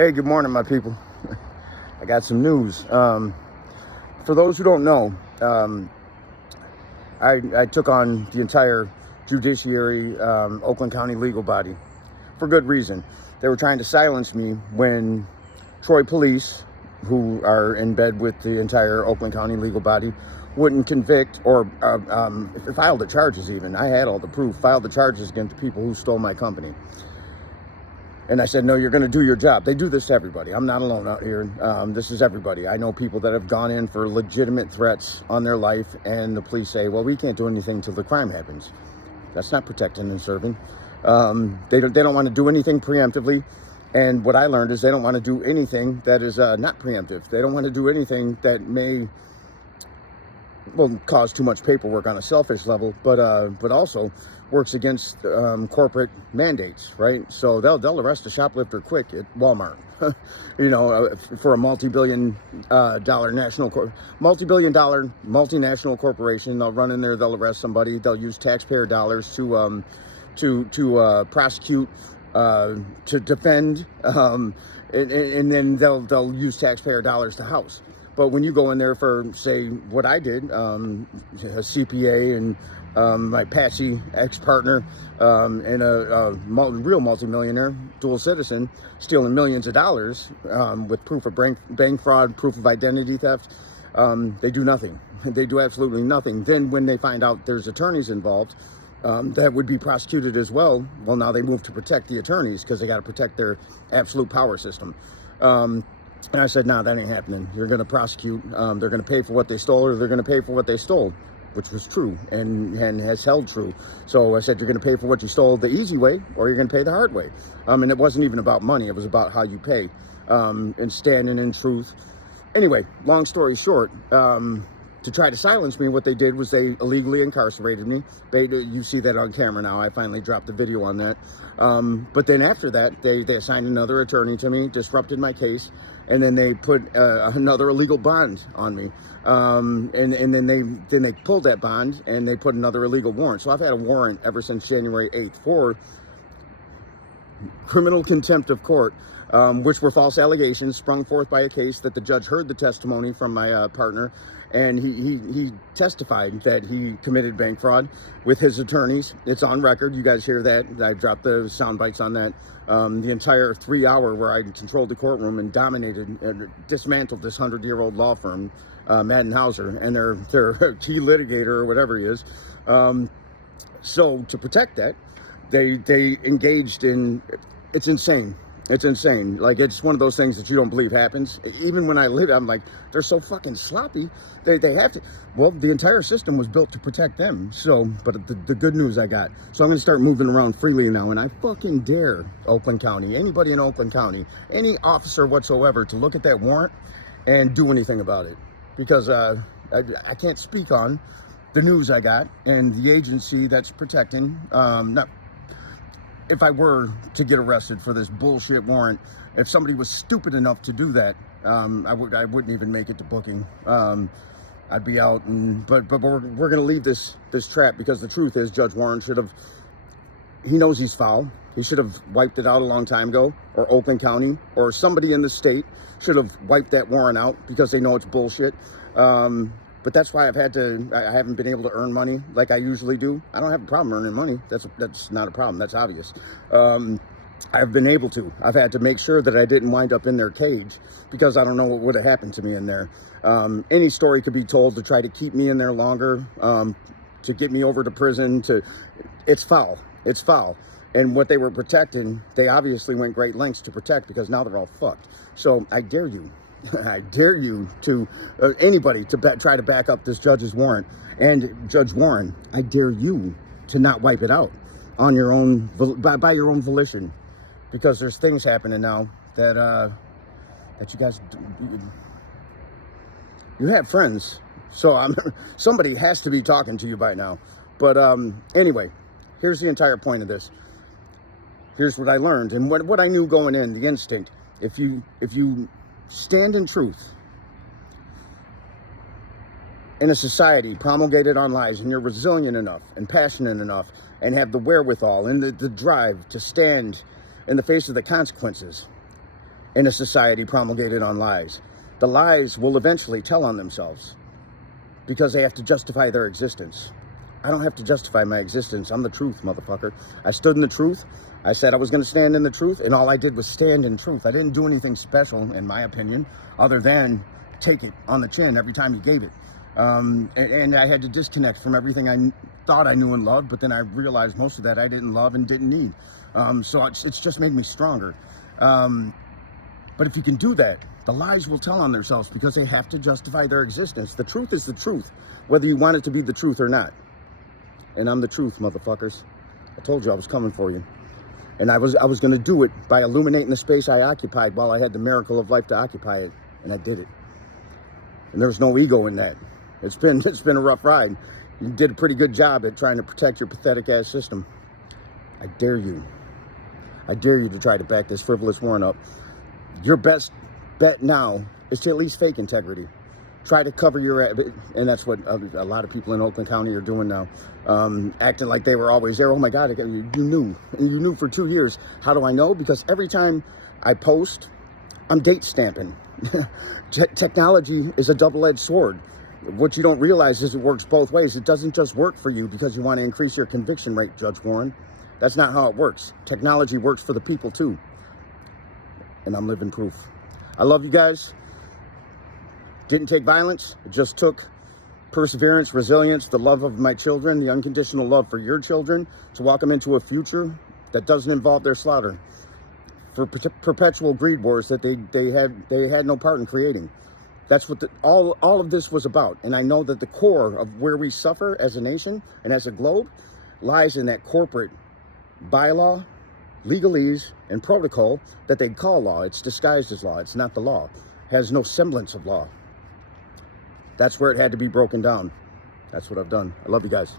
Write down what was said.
Hey, good morning, my people. I got some news. For those who don't know, I took on the entire judiciary, Oakland County legal body for good reason. They were trying to silence me when Troy police, who are in bed with the entire Oakland County legal body, wouldn't convict or filed the charges even. I had all the proof, filed the charges against the people who stole my company. And I said, no, you're going to do your job. They do this to everybody. I'm not alone out here. This is everybody. I know people that have gone in for legitimate threats on their life, and the police say, well, we can't do anything until the crime happens. That's not protecting and serving. They don't want to do anything preemptively. And what I learned is they don't want to do anything that is not preemptive. They don't want to do anything that may cause too much paperwork on a selfish level, but also works against corporate mandates, right? So they'll arrest a shoplifter quick at Walmart, for a multi-billion dollar multinational corporation. They'll run in there, they'll arrest somebody, they'll use taxpayer dollars to prosecute, to defend, and then they'll use taxpayer dollars to house. But when you go in there for, say, what I did, a CPA and my Patsy ex-partner and a real multimillionaire, dual citizen, stealing millions of dollars with proof of bank fraud, proof of identity theft, they do nothing. They do absolutely nothing. Then when they find out there's attorneys involved that would be prosecuted as well, well, now they move to protect the attorneys because they got to protect their absolute power system. And I said, no, that ain't happening. You're going to prosecute. They're going to pay for what they stole, or they're going to pay for what they stole, which was true and has held true. So I said, you're going to pay for what you stole the easy way, or you're going to pay the hard way. And it wasn't even about money. It was about how you pay and standing in truth. Anyway, long story short, to try to silence me, what they did was they illegally incarcerated me. You see that on camera now. I finally dropped the video on that. But then after that, they assigned another attorney to me, disrupted my case, and then they put another illegal bond on me. And then they pulled that bond and they put another illegal warrant. So I've had a warrant ever since January 8th for criminal contempt of court, which were false allegations sprung forth by a case that the judge heard the testimony from my partner, and he testified that he committed bank fraud with his attorneys. It's on record. You guys hear that. I dropped the sound bites on that. The entire 3 hour where I controlled the courtroom and dominated and dismantled this 100-year-old law firm, Madden Hauser, and their key litigator or whatever he is. So to protect that, they engaged in, it's insane. It's insane. Like, it's one of those things that you don't believe happens. Even when I lived, I'm like, they're so fucking sloppy. They have to. Well, the entire system was built to protect them. So, but the good news I got. So I'm going to start moving around freely now. And I fucking dare Oakland County, anybody in Oakland County, any officer whatsoever, to look at that warrant and do anything about it. Because I can't speak on the news I got and the agency that's protecting, if I were to get arrested for this bullshit warrant, if somebody was stupid enough to do that, I wouldn't even make it to booking. I'd be out, but we're going to leave this trap, because the truth is Judge Warren he knows he's foul. He should have wiped it out a long time ago, or Oakland County, or somebody in the state should have wiped that warrant out, because they know it's bullshit. But that's why I haven't been able to earn money like I usually do. I don't have a problem earning money. That's not a problem. That's obvious. I've been able to. I've had to make sure that I didn't wind up in their cage, because I don't know what would have happened to me in there. Any story could be told to try to keep me in there longer, to get me over to prison. It's foul. It's foul. And what they were protecting, they obviously went great lengths to protect, because now they're all fucked. So I dare you. I dare you to, anybody, to try to back up this judge's warrant. And Judge Warren, I dare you to not wipe it out on your own, by your own volition, because there's things happening now that you guys, you have friends. So somebody has to be talking to you by now. But anyway, here's the entire point of this. Here's what I learned, and what I knew going in, the instinct. If you stand in truth in a society promulgated on lies, and you're resilient enough and passionate enough and have the wherewithal and the drive to stand in the face of the consequences, in a society promulgated on lies. The lies will eventually tell on themselves because they have to justify their existence. I don't have to justify my existence. I'm the truth, motherfucker. I stood in the truth. I said I was going to stand in the truth, and all I did was stand in truth. I didn't do anything special, in my opinion, other than take it on the chin every time you gave it. And I had to disconnect from everything I thought I knew and loved, but then I realized most of that I didn't love and didn't need. So it's just made me stronger. But if you can do that, the lies will tell on themselves because they have to justify their existence. The truth is the truth, whether you want it to be the truth or not. And I'm the truth, motherfuckers. I told you I was coming for you. And I was going to do it by illuminating the space I occupied while I had the miracle of life to occupy it. And I did it. And there's no ego in that. It's been a rough ride. You did a pretty good job at trying to protect your pathetic ass system. I dare you. I dare you to try to back this frivolous warrant up. Your best bet now is to at least fake integrity. Try to cover your, and that's what a lot of people in Oakland County are doing now, acting like they were always there. Oh my God, you knew. And you knew for 2 years. How do I know? Because every time I post, I'm date stamping. Technology is a double-edged sword. What you don't realize is it works both ways. It doesn't just work for you because you want to increase your conviction rate, Judge Warren. That's not how it works. Technology works for the people too. And I'm living proof. I love you guys. Didn't take violence. It just took perseverance, resilience, the love of my children, the unconditional love for your children to walk them into a future that doesn't involve their slaughter. For perpetual greed wars that they had no part in creating. That's what all of this was about. And I know that the core of where we suffer as a nation and as a globe lies in that corporate bylaw, legalese, and protocol that they call law. It's disguised as law. It's not the law. It has no semblance of law. That's where it had to be broken down. That's what I've done. I love you guys.